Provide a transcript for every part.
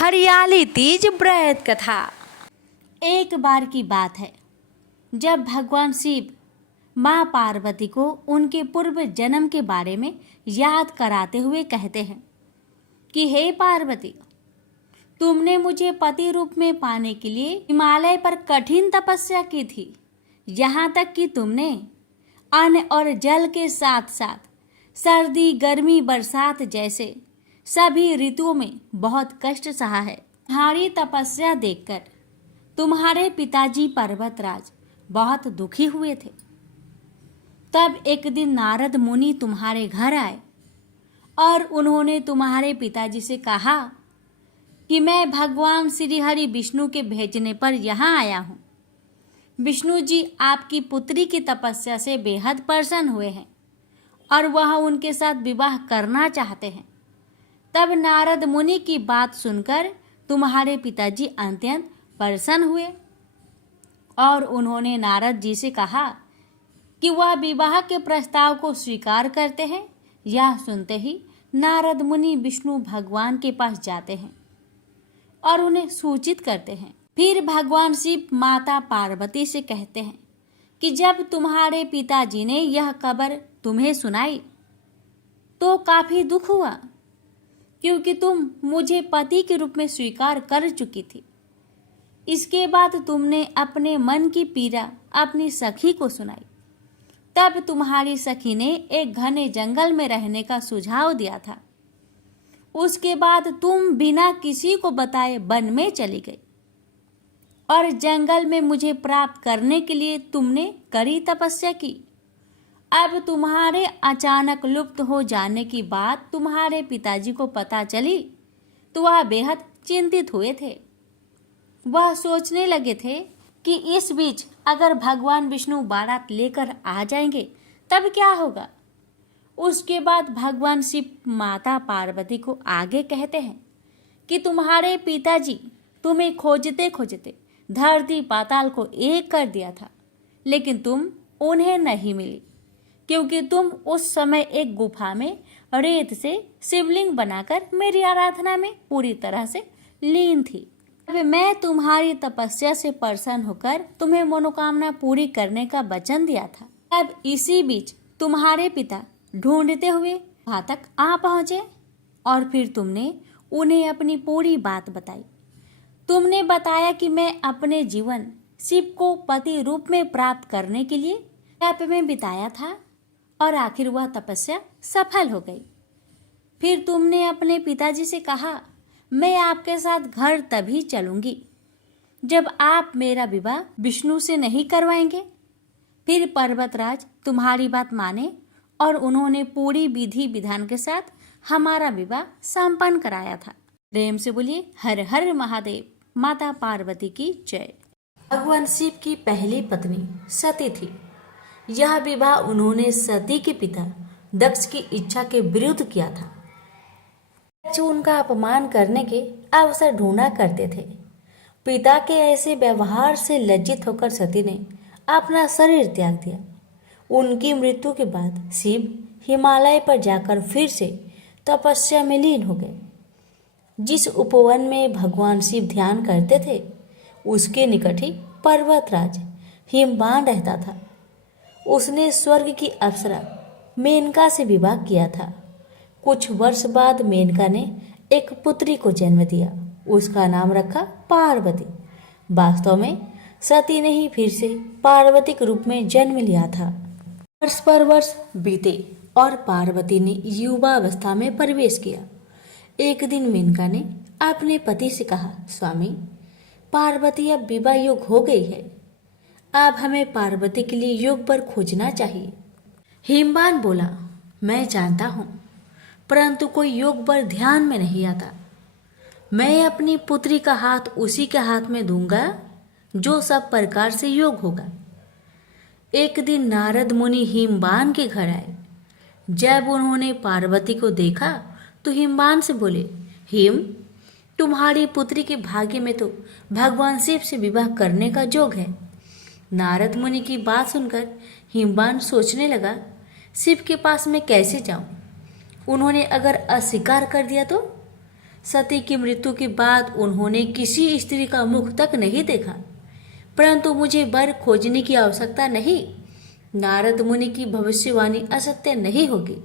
हरियाली तीज व्रत कथा। एक बार की बात है जब भगवान शिव माँ पार्वती को उनके पूर्व जन्म के बारे में याद कराते हुए कहते हैं कि हे पार्वती, तुमने मुझे पति रूप में पाने के लिए हिमालय पर कठिन तपस्या की थी। यहाँ तक कि तुमने अन्न और जल के साथ साथ सर्दी, गर्मी, बरसात जैसे सभी ऋतुओं में बहुत कष्ट सहा है। तुम्हारी तपस्या देखकर तुम्हारे पिताजी पर्वतराज बहुत दुखी हुए थे। तब एक दिन नारद मुनि तुम्हारे घर आए और उन्होंने तुम्हारे पिताजी से कहा कि मैं भगवान श्री हरि विष्णु के भेजने पर यहाँ आया हूँ। विष्णु जी आपकी पुत्री की तपस्या से बेहद प्रसन्न हुए हैं और वह उनके साथ विवाह करना चाहते हैं। तब नारद मुनि की बात सुनकर तुम्हारे पिताजी अत्यंत प्रसन्न हुए और उन्होंने नारद जी से कहा कि वह विवाह के प्रस्ताव को स्वीकार करते हैं। यह सुनते ही नारद मुनि विष्णु भगवान के पास जाते हैं और उन्हें सूचित करते हैं। फिर भगवान शिव माता पार्वती से कहते हैं कि जब तुम्हारे पिताजी ने यह खबर तुम्हें सुनाई तो काफी दुख हुआ, क्योंकि तुम मुझे पति के रूप में स्वीकार कर चुकी थी। इसके बाद तुमने अपने मन की पीड़ा अपनी सखी को सुनाई। तब तुम्हारी सखी ने एक घने जंगल में रहने का सुझाव दिया था। उसके बाद तुम बिना किसी को बताए वन में चली गई और जंगल में मुझे प्राप्त करने के लिए तुमने कड़ी तपस्या की। अब तुम्हारे अचानक लुप्त हो जाने की बात तुम्हारे पिताजी को पता चली तो वह बेहद चिंतित हुए थे। वह सोचने लगे थे कि इस बीच अगर भगवान विष्णु बारात लेकर आ जाएंगे तब क्या होगा। उसके बाद भगवान शिव माता पार्वती को आगे कहते हैं कि तुम्हारे पिताजी तुम्हें खोजते खोजते धरती पाताल को एक कर दिया था, लेकिन तुम उन्हें नहीं मिली, क्योंकि तुम उस समय एक गुफा में रेत से शिवलिंग बनाकर मेरी आराधना में पूरी तरह से लीन थी। अब मैं तुम्हारी तपस्या से प्रसन्न होकर तुम्हें मनोकामना पूरी करने का वचन दिया था। अब इसी बीच तुम्हारे पिता ढूंढते हुए वहां तक आ पहुंचे और फिर तुमने उन्हें अपनी पूरी बात बताई। तुमने बताया कि मैं अपने जीवन शिव को पति रूप में प्राप्त करने के लिए तप में बिताया था और आखिर वह तपस्या सफल हो गई। फिर तुमने अपने पिताजी से कहा, मैं आपके साथ घर तभी चलूंगी जब आप मेरा विवाह विष्णु से नहीं करवाएंगे। फिर पर्वतराज तुम्हारी बात माने और उन्होंने पूरी विधि विधान के साथ हमारा विवाह संपन्न कराया था। प्रेम से बोलिए हर हर महादेव। माता पार्वती की जय। भगवान शिव की पहली पत्नी सती थी। यह विवाह उन्होंने सती के पिता दक्ष की इच्छा के विरुद्ध किया था। दक्ष उनका अपमान करने के अवसर ढूंढा करते थे। पिता के ऐसे व्यवहार से लज्जित होकर सती ने अपना शरीर त्याग दिया। उनकी मृत्यु के बाद शिव हिमालय पर जाकर फिर से तपस्या में लीन हो गए। जिस उपवन में भगवान शिव ध्यान करते थे उसके निकट ही पर्वतराज हिमवान रहता था। उसने स्वर्ग की अप्सरा मेनका से विवाह किया था। कुछ वर्ष बाद मेनका ने एक पुत्री को जन्म दिया। उसका नाम रखा पार्वती। वास्तव में सती ने ही फिर से पार्वती के रूप में जन्म लिया था। वर्ष पर वर्ष बीते और पार्वती ने युवावस्था में प्रवेश किया। एक दिन मेनका ने अपने पति से कहा, स्वामी, पार्वती अब विवाह योग हो गई है। अब हमें पार्वती के लिए योग वर खोजना चाहिए। हिमवान बोला, मैं जानता हूँ, परंतु कोई योग वर ध्यान में नहीं आता। मैं अपनी पुत्री का हाथ उसी के हाथ में दूंगा जो सब प्रकार से योग होगा। एक दिन नारद मुनि हिमवान के घर आए। जब उन्होंने पार्वती को देखा तो हिमवान से बोले, हिम, तुम्हारी पुत्री के भाग्य में तो भगवान शिव से विवाह करने का योग है। नारद मुनि की बात सुनकर हिमवान सोचने लगा, शिव के पास मैं कैसे जाऊं? उन्होंने अगर अस्वीकार कर दिया तो सती की मृत्यु के बाद उन्होंने किसी स्त्री का मुख तक नहीं देखा। परंतु मुझे वर खोजने की आवश्यकता नहीं। नारद मुनि की भविष्यवाणी असत्य नहीं होगी।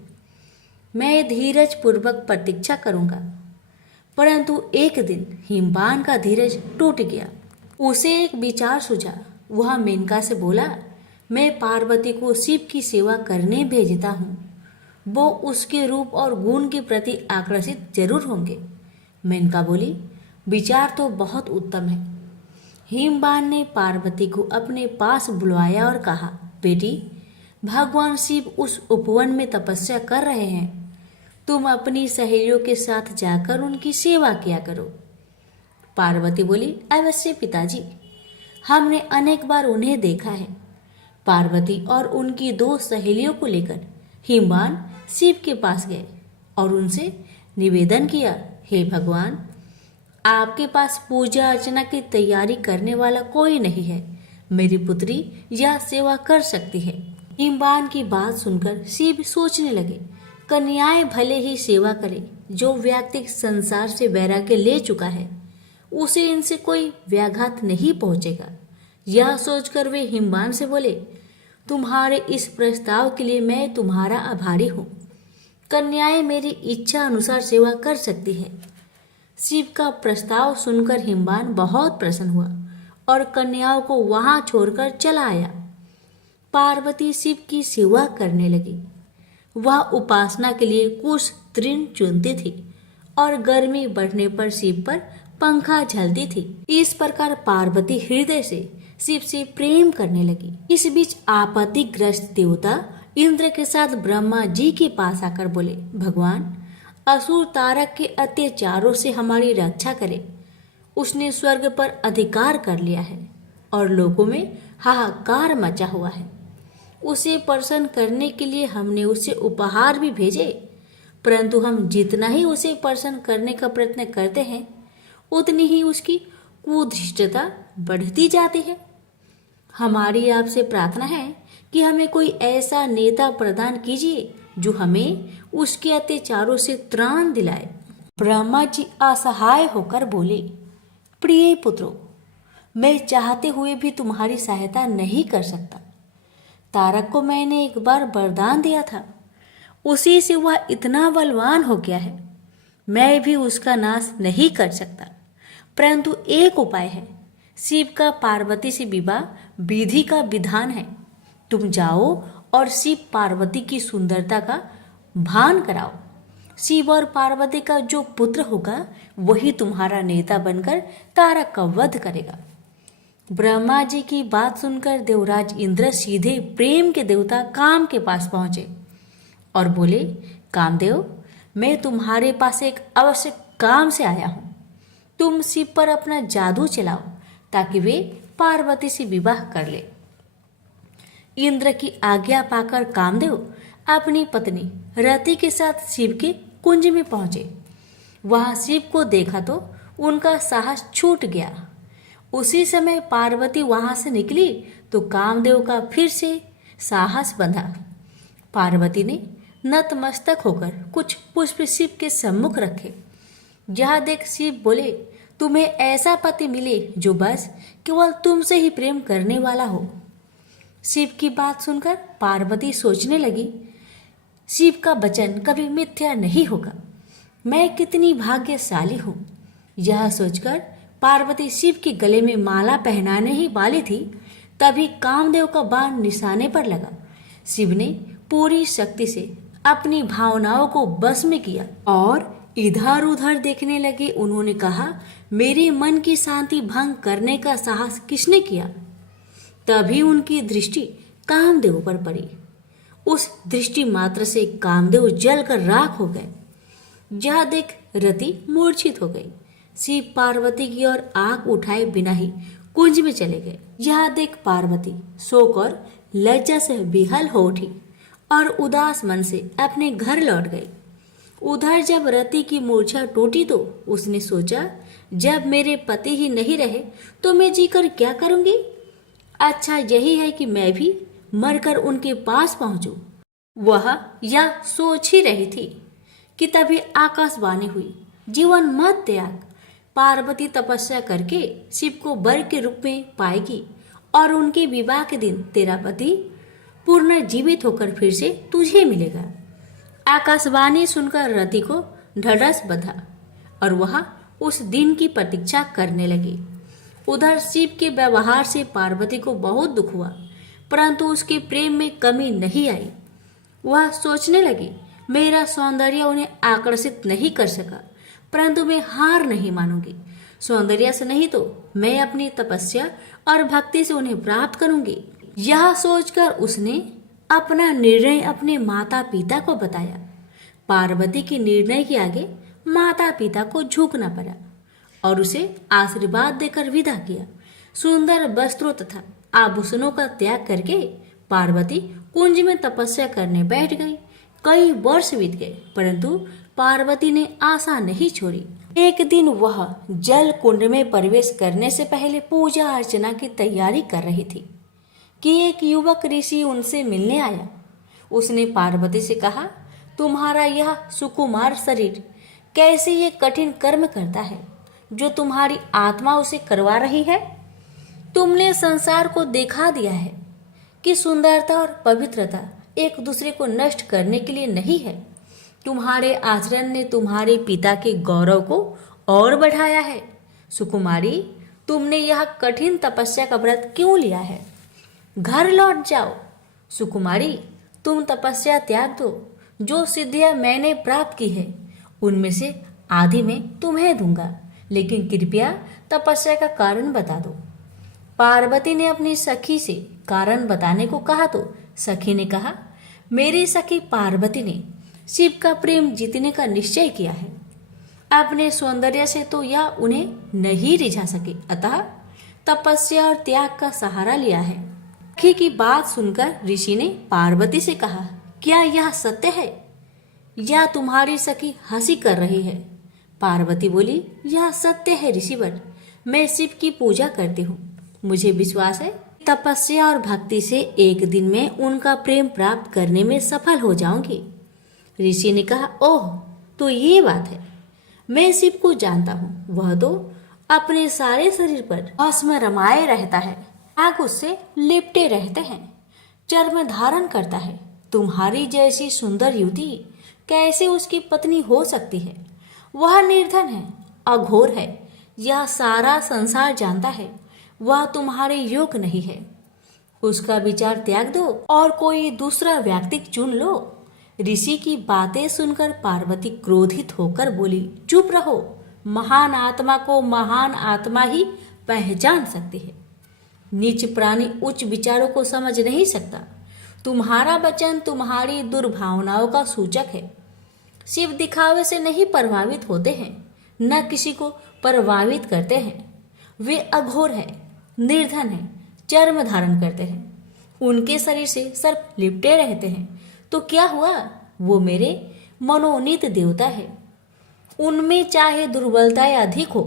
मैं धीरज पूर्वक प्रतीक्षा करूंगा। परंतु एक दिन हिमवान का धीरज टूट गया। उसे एक विचार सूझा। वह मेनका से बोला, मैं पार्वती को शिव की सेवा करने भेजता हूँ। वो उसके रूप और गुण के प्रति आकर्षित जरूर होंगे। मेनका बोली, विचार तो बहुत उत्तम है। हिमवान ने पार्वती को अपने पास बुलवाया और कहा, बेटी, भगवान शिव उस उपवन में तपस्या कर रहे हैं। तुम अपनी सहेलियों के साथ जाकर उनकी सेवा किया करो। पार्वती बोली, अवश्य पिताजी, हमने अनेक बार उन्हें देखा है। पार्वती और उनकी 2 सहेलियों को लेकर हिमवान शिव के पास गए और उनसे निवेदन किया, हे भगवान, आपके पास पूजा अर्चना की तैयारी करने वाला कोई नहीं है। मेरी पुत्री यह सेवा कर सकती है। हिमवान की बात सुनकर शिव सोचने लगे, कन्याएं भले ही सेवा करे। जो व्यक्ति संसार से वैराग्य ले चुका है उसे इनसे कोई व्याघात नहीं पहुंचेगा। यह सोचकर वे हिमवान से बोले, तुम्हारे इस प्रस्ताव के लिए मैं तुम्हारा आभारी हूँ। कन्याएं मेरी इच्छा अनुसार सेवा कर सकती है। शिव का प्रस्ताव सुनकर हिमवान बहुत प्रसन्न हुआ और कन्याओं को वहां छोड़कर चला आया। पार्वती शिव की सेवा करने लगी। वह उपासना के लिए कुछ तृण चुनती थी और गर्मी बढ़ने पर शिव पर पंखा झलती थी। इस प्रकार पार्वती हृदय से शिव से प्रेम करने लगी। इस बीच आपत्तिग्रस्त देवता इंद्र के साथ ब्रह्मा जी के पास आकर बोले, भगवान, असुर तारक के अत्याचारों से हमारी रक्षा करे। उसने स्वर्ग पर अधिकार कर लिया है और लोगों में हाहाकार मचा हुआ है। उसे प्रसन्न करने के लिए हमने उसे उपहार भी भेजे, परंतु हम जितना ही उसे प्रसन्न करने का प्रयत्न करते हैं उतनी ही उसकी कुधृष्टता बढ़ती जाती है। हमारी आपसे प्रार्थना है कि हमें कोई ऐसा नेता प्रदान कीजिए जो हमें उसके अत्याचारों से त्राण दिलाए। ब्रह्मा जी असहाय होकर बोले, प्रिय पुत्रों, मैं चाहते हुए भी तुम्हारी सहायता नहीं कर सकता। तारक को मैंने एक बार वरदान दिया था, उसी से वह इतना बलवान हो गया है। मैं भी उसका नाश नहीं कर सकता, परंतु एक उपाय है। शिव का पार्वती से विवाह विधि का विधान है। तुम जाओ और शिव पार्वती की सुंदरता का भान कराओ। शिव और पार्वती का जो पुत्र होगा वही तुम्हारा नेता बनकर तारक का वध करेगा। ब्रह्मा जी की बात सुनकर देवराज इंद्र सीधे प्रेम के देवता काम के पास पहुंचे और बोले, कामदेव, मैं तुम्हारे पास एक आवश्यक काम से आया हूं। तुम शिव पर अपना जादू चलाओ ताकि वे पार्वती से विवाह कर ले। इंद्र की आज्ञा पाकर कामदेव अपनी पत्नी रति के साथ शिव के कुंज में पहुंचे। वहां शिव को देखा तो उनका साहस छूट गया। उसी समय पार्वती वहां से निकली तो कामदेव का फिर से साहस बंधा। पार्वती ने नतमस्तक होकर कुछ पुष्प शिव के सम्मुख रखे। यह देख शिव बोले, तुम्हें ऐसा पति मिले जो बस केवल तुमसे ही प्रेम करने वाला हो। शिव की बात सुनकर पार्वती सोचने लगी, शिव का वचन कभी मिथ्या नहीं होगा। मैं कितनी भाग्यशाली हूँ। यह सोचकर पार्वती शिव के गले में माला पहनाने ही वाली थी, तभी कामदेव का बाण निशाने पर लगा। शिव ने पूरी शक्ति से अपनी भावनाओं को बस में किया और इधर उधर देखने लगे। उन्होंने कहा, मेरे मन की शांति भंग करने का साहस किसने किया? तभी उनकी दृष्टि कामदेव पर पड़ी। उस दृष्टि मात्र से कामदेव जलकर राख हो गए। यह देख रति मूर्छित हो गई। शिव पार्वती की ओर आंख उठाए बिना ही कुंज में चले गए। यह देख पार्वती शोक और लज्जा से विहल हो उठी और उदास मन से अपने घर लौट गई। उधर जब रति की मूर्छा टूटी तो उसने सोचा, जब मेरे पति ही नहीं रहे तो मैं जीकर क्या करूंगी? अच्छा यही है कि मैं भी मरकर उनके पास पहुंचूं। वह यह सोच ही रही थी कि तभी आकाशवाणी हुई, जीवन मत त्याग। पार्वती तपस्या करके शिव को वर के रूप में पाएगी और उनके विवाह के दिन तेरा पति पूर्ण जीवित होकर फिर से तुझे मिलेगा। आकाशवाणी सुनकर रति को ढढ़स बंधा और वह उस दिन की प्रतीक्षा करने लगी। उधर शिव के व्यवहार से पार्वती को बहुत दुख हुआ, परंतु उसके प्रेम में कमी नहीं आई। वह सोचने लगी, मेरा सौंदर्य उन्हें आकर्षित नहीं कर सका, परंतु मैं हार नहीं मानूंगी। सौंदर्य से नहीं तो मैं अपनी तपस्या और भक्ति से उन्हें प्राप्त करूंगी। यह सोचकर उसने अपना निर्णय अपने माता पिता को बताया। पार्वती के निर्णय के आगे माता पिता को झुकना पड़ा और उसे आशीर्वाद देकर विदा किया। सुंदर वस्त्रों तथा आभूषणों का त्याग करके पार्वती कुंज में तपस्या करने बैठ गई। कई वर्ष बीत गए, परंतु पार्वती ने आशा नहीं छोड़ी। एक दिन वह जल कुंड में प्रवेश करने से पहले पूजा अर्चना की तैयारी कर रही थी कि एक युवक ऋषि उनसे मिलने आया। उसने पार्वती से कहा, तुम्हारा यह सुकुमार शरीर कैसे ये कठिन कर्म करता है जो तुम्हारी आत्मा उसे करवा रही है? तुमने संसार को दिखा दिया है कि सुंदरता और पवित्रता एक दूसरे को नष्ट करने के लिए नहीं है। तुम्हारे आचरण ने तुम्हारे पिता के गौरव को और बढ़ाया है। सुकुमारी, तुमने यह कठिन तपस्या का व्रत क्यों लिया है? घर लौट जाओ। सुकुमारी, तुम तपस्या त्याग दो। जो सिद्धियां मैंने प्राप्त की है उनमें से आधी मैं तुम्हें दूंगा, लेकिन कृपया तपस्या का कारण बता दो। पार्वती ने अपनी सखी से कारण बताने को कहा तो सखी ने कहा, मेरी सखी पार्वती ने शिव का प्रेम जीतने का निश्चय किया है। अपने सौंदर्य से तो यह उन्हें नहीं रिझा सके, अतः तपस्या और त्याग का सहारा लिया है। सखी की बात सुनकर ऋषि ने पार्वती से कहा, क्या यह सत्य है या तुम्हारी सखी हंसी कर रही है? पार्वती बोली, यह सत्य है ऋषिवर। मैं शिव की पूजा करती हूँ। मुझे विश्वास है तपस्या और भक्ति से एक दिन में उनका प्रेम प्राप्त करने में सफल हो जाऊंगी। ऋषि ने कहा, ओह, तो ये बात है। मैं शिव को जानता हूँ। वह तो अपने सारे शरीर पर भस्म रमाए रहता है, आग उससे लिपटे रहते हैं, चर्म धारण करता है। तुम्हारी जैसी सुंदर युवती कैसे उसकी पत्नी हो सकती है? वह निर्धन है, अघोर है, यह सारा संसार जानता है। वह तुम्हारे योग्य नहीं है। उसका विचार त्याग दो और कोई दूसरा व्यक्ति चुन लो। ऋषि की बातें सुनकर पार्वती क्रोधित होकर बोली, चुप रहो। महान आत्मा को महान आत्मा ही पहचान सकती है। नीच प्राणी उच्च विचारों को समझ नहीं सकता। तुम्हारा वचन तुम्हारी दुर्भावनाओं का सूचक है। शिव दिखावे से नहीं प्रभावित होते हैं, न किसी को प्रभावित करते हैं। वे अघोर है, निर्धन है, चर्म धारण करते हैं, उनके शरीर से सर्प लिपटे रहते हैं। तो क्या हुआ? वो मेरे मनोनीत देवता है। उनमें चाहे दुर्बलताएं अधिक हो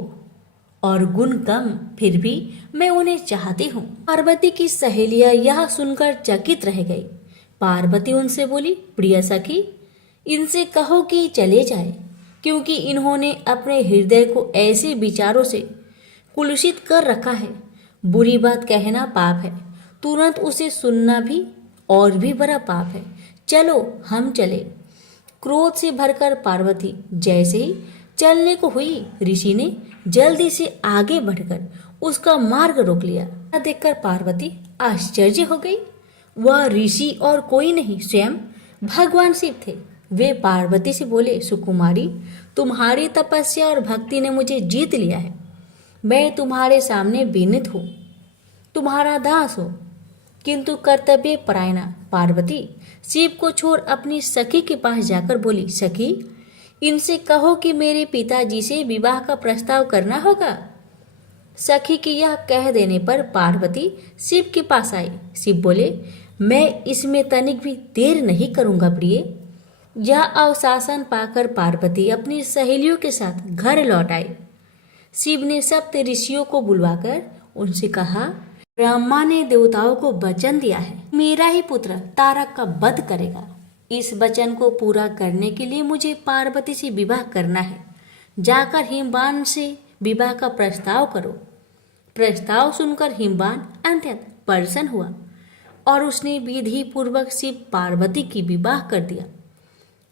और गुण कम, फिर भी मैं उन्हें चाहती हूँ। पार्वती की सहेलियां यह सुनकर चकित रह गई। पार्वती उनसे बोली, प्रिय सखी, इनसे कहो कि चले जाए, क्योंकि इन्होंने अपने हृदय को ऐसे विचारों से कुलुषित कर रखा है। बुरी बात कहना पाप है, तुरंत उसे सुनना भी और भी बड़ा पाप है। चलो हम चले। क्रोध से भरकर पार्वती जैसे ही चलने को हुई, ऋषि ने जल्दी से आगे बढ़कर उसका मार्ग रोक लिया। देखकर पार्वती आश्चर्य हो गई। वह ऋषि और कोई नहीं, स्वयं भगवान शिव थे। वे पार्वती से बोले, सुकुमारी, तुम्हारी तपस्या और भक्ति ने मुझे जीत लिया है। मैं तुम्हारे सामने विनीत हूँ, तुम्हारा दास हो, किंतु कर्तव्य परायणा पार्वती शिव को छोड़ अपनी सखी के पास जाकर बोली, सखी, इनसे कहो कि मेरे पिताजी से विवाह का प्रस्ताव करना होगा। सखी की यह कह देने पर पार्वती शिव के पास आई। शिव बोले, मैं इसमें तनिक भी देर नहीं करूंगा प्रिय। यह अवशासन पाकर पार्वती अपनी सहेलियों के साथ घर लौट आई। शिव ने सप्त ऋषियों को बुलवाकर उनसे कहा, ब्रह्मा ने देवताओं को वचन दिया है, मेरा ही पुत्र तारक का वध करेगा। इस वचन को पूरा करने के लिए मुझे पार्वती से विवाह करना है। जाकर हिमवान से विवाह का प्रस्ताव करो। प्रस्ताव सुनकर हिमवान अत्यंत प्रसन्न हुआ और उसने विधि पूर्वक शिव पार्वती की विवाह कर दिया।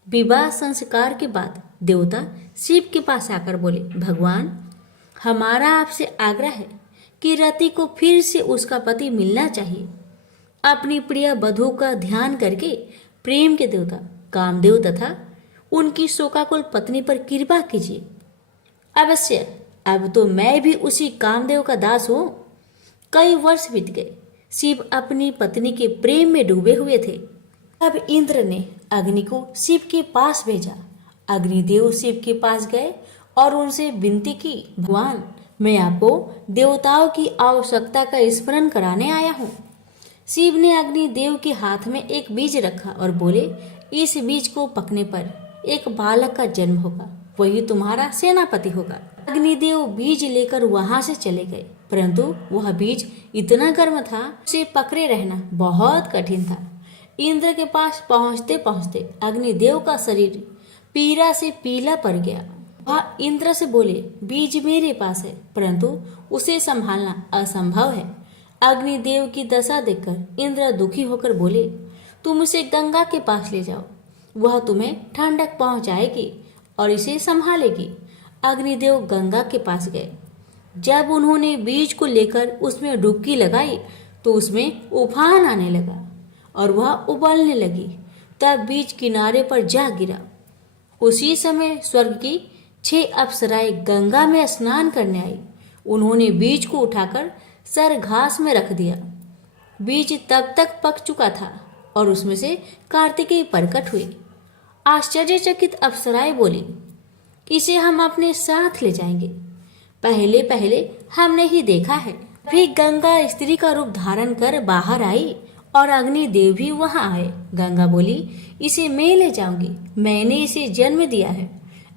विवाह संस्कार के बाद देवता शिव के पास आकर बोले, भगवान, हमारा आपसे आग्रह है कि रति को फिर से उसका पति मिलना चाहिए। अपनी प्रिय वधू का ध्यान करके प्रेम के देवता कामदेव तथा उनकी शोकाकुल पत्नी पर कृपा कीजिए। अवश्य, अब तो मैं भी उसी कामदेव का दास हूँ। कई वर्ष बीत गए। शिव अपनी पत्नी के प्रेम में डूबे हुए थे। तब इंद्र ने अग्नि को शिव के पास भेजा। अग्निदेव शिव के पास गए और उनसे विनती की, भगवान, मैं आपको देवताओं की आवश्यकता का स्मरण कराने आया हूँ। शिव ने अग्निदेव के हाथ में एक बीज रखा और बोले, इस बीज को पकने पर एक बालक का जन्म होगा, वही तुम्हारा सेनापति होगा। अग्निदेव बीज लेकर वहां से चले गए, परंतु वह बीज इतना गर्म था, उसे पकड़े रहना बहुत कठिन था। इंद्र के पास पहुंचते पहुंचते अग्निदेव का शरीर पीड़ा से पीला पड़ गया। वह इंद्र से बोले, बीज मेरे पास है, परंतु उसे संभालना असंभव है। अग्निदेव की दशा देखकर इंद्र दुखी होकर बोले, तुम इसे गंगा के पास ले जाओ, वह तुम्हें ठंडक पहुंचाएगी और इसे संभालेगी। अग्निदेव गंगा के पास गए। जब उन्होंने बीज को लेकर उसमें डुबकी लगाई तो उसमें उफान आने लगा और वह उबलने लगी। तब बीज किनारे पर जा गिरा। उसी समय स्वर्ग की 6 अप्सराएं गंगा में स्नान करने आई। उन्होंने बीज को उठाकर सर घास में रख दिया। बीज तब तक पक चुका था और उसमें से कार्तिकेय प्रकट हुए। आश्चर्यचकित अप्सराएं बोली, इसे हम अपने साथ ले जाएंगे। पहले पहले हमने ही देखा है। फिर गंगा स्त्री का रूप धारण कर बाहर आई और अग्निदेव भी वहां आए। गंगा बोली, इसे मैं ले जाऊंगी, मैंने इसे जन्म दिया है।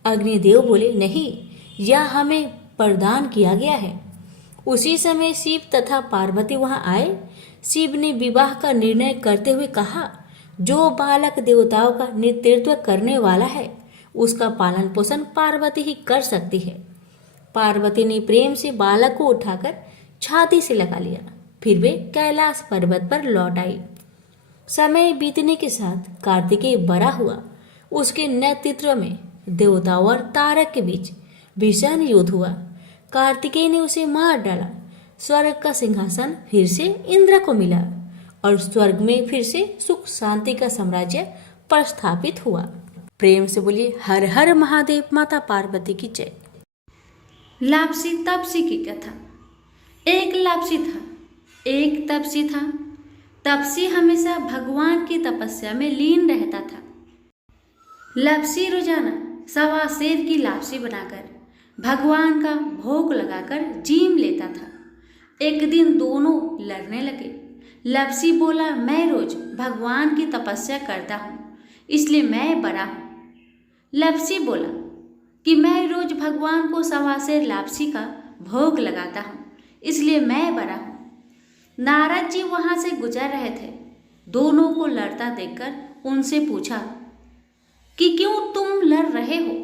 अग्निदेव बोले, नहीं, यह हमें प्रदान किया गया है। उसी समय शिव तथा पार्वती वहां आए। शिव ने विवाह का निर्णय करते हुए कहा, जो बालक देवताओं का नेतृत्व करने वाला है उसका पालन पोषण पार्वती ही कर सकती है। पार्वती ने प्रेम से बालक को उठाकर छाती से लगा लिया। फिर वे कैलाश पर्वत पर लौट आई। समय बीतने के साथ कार्तिकेय बड़ा हुआ। उसके नेतृत्व में देवताओं और तारक के बीच भीषण युद्ध हुआ। कार्तिकेय ने उसे मार डाला। स्वर्ग का सिंहासन फिर से इंद्र को मिला और स्वर्ग में फिर से सुख शांति का साम्राज्य प्रस्थापित हुआ। प्रेम से बोलिए, हर हर महादेव। माता पार्वती की जय। लापसी तपसी की कथा। एक लापसी था, एक तपसी था। तपसी हमेशा भगवान की तपस्या में लीन रहता था। लापसी रोजाना 1.25 सेर की लापसी बनाकर भगवान का भोग लगाकर जीम लेता था। एक दिन दोनों लड़ने लगे। लापसी बोला, मैं रोज भगवान की तपस्या करता हूँ, इसलिए मैं बड़ा हूँ। लापसी बोला कि मैं रोज भगवान को 1.25 सेर लापसी का भोग लगाता हूँ, इसलिए मैं बड़ा हूँ। नारद जी वहां से गुजर रहे थे। दोनों को लड़ता देखकर उनसे पूछा कि क्यों तुम लड़ रहे हो।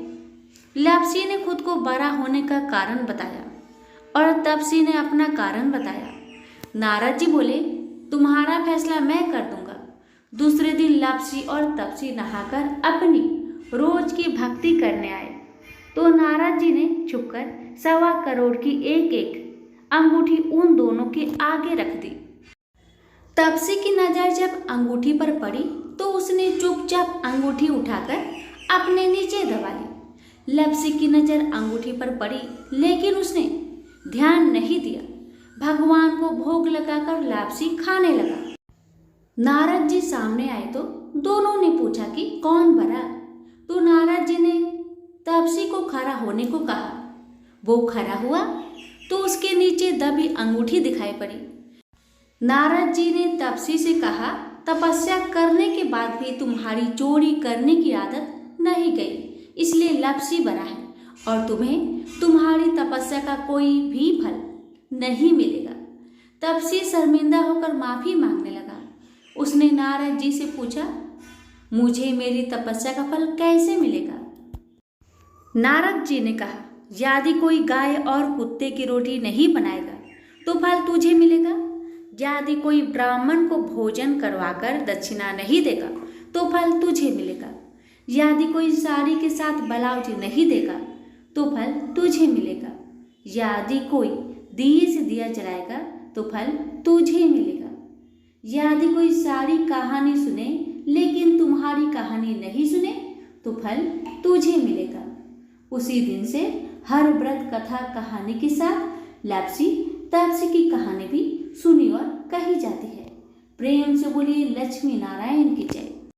लापसी ने खुद को बड़ा होने का कारण बताया और तपसी ने अपना कारण बताया। नारद जी बोले, तुम्हारा फैसला मैं कर दूंगा। दूसरे दिन लापसी और तपसी नहाकर अपनी रोज की भक्ति करने आए तो नारद जी ने छुपकर 1.25 करोड़ की एक एक अंगूठी उन दोनों के आगे रख दी। तपसी की नजर जब अंगूठी पर पड़ी तो उसने चुपचाप अंगूठी उठाकर अपने नीचे दबा ली। लापसी की नजर अंगूठी पर पड़ी लेकिन उसने ध्यान नहीं दिया। भगवान को भोग लगाकर लापसी खाने लगा। नारद जी सामने आए तो दोनों ने पूछा कि कौन बड़ा। तो नारद जी ने तपसी को खड़ा होने को कहा। वो खड़ा हुआ तो उसके नीचे दबी अंगूठी दिखाई पड़ी। नारद जी ने तपसी से कहा, तपस्या करने के बाद भी तुम्हारी चोरी करने की आदत नहीं गई, इसलिए लापसी बना है और तुम्हें तुम्हारी तपस्या का कोई भी फल नहीं मिलेगा। तपसी शर्मिंदा होकर माफी मांगने लगा। उसने नारद जी से पूछा, मुझे मेरी तपस्या का फल कैसे मिलेगा। नारद जी ने कहा, यदि कोई गाय और कुत्ते की रोटी नहीं बनाएगा तो फल तुझे मिलेगा। यदि कोई ब्राह्मण को भोजन करवाकर दक्षिणा नहीं देगा तो फल तुझे मिलेगा। यदि कोई साड़ी के साथ ब्लाउज नहीं देगा तो फल तुझे मिलेगा। यदि कोई दिए से दिया जलाएगा तो फल तुझे मिलेगा। यदि कोई सारी कहानी सुने लेकिन तुम्हारी कहानी नहीं सुने तो फल तुझे मिलेगा। उसी दिन से हर व्रत कथा कहानी के साथ लापसी तापसी की कहानी भी सुनी और कही जाती है। प्रेम से बोलिए लक्ष्मी नारायण की जय।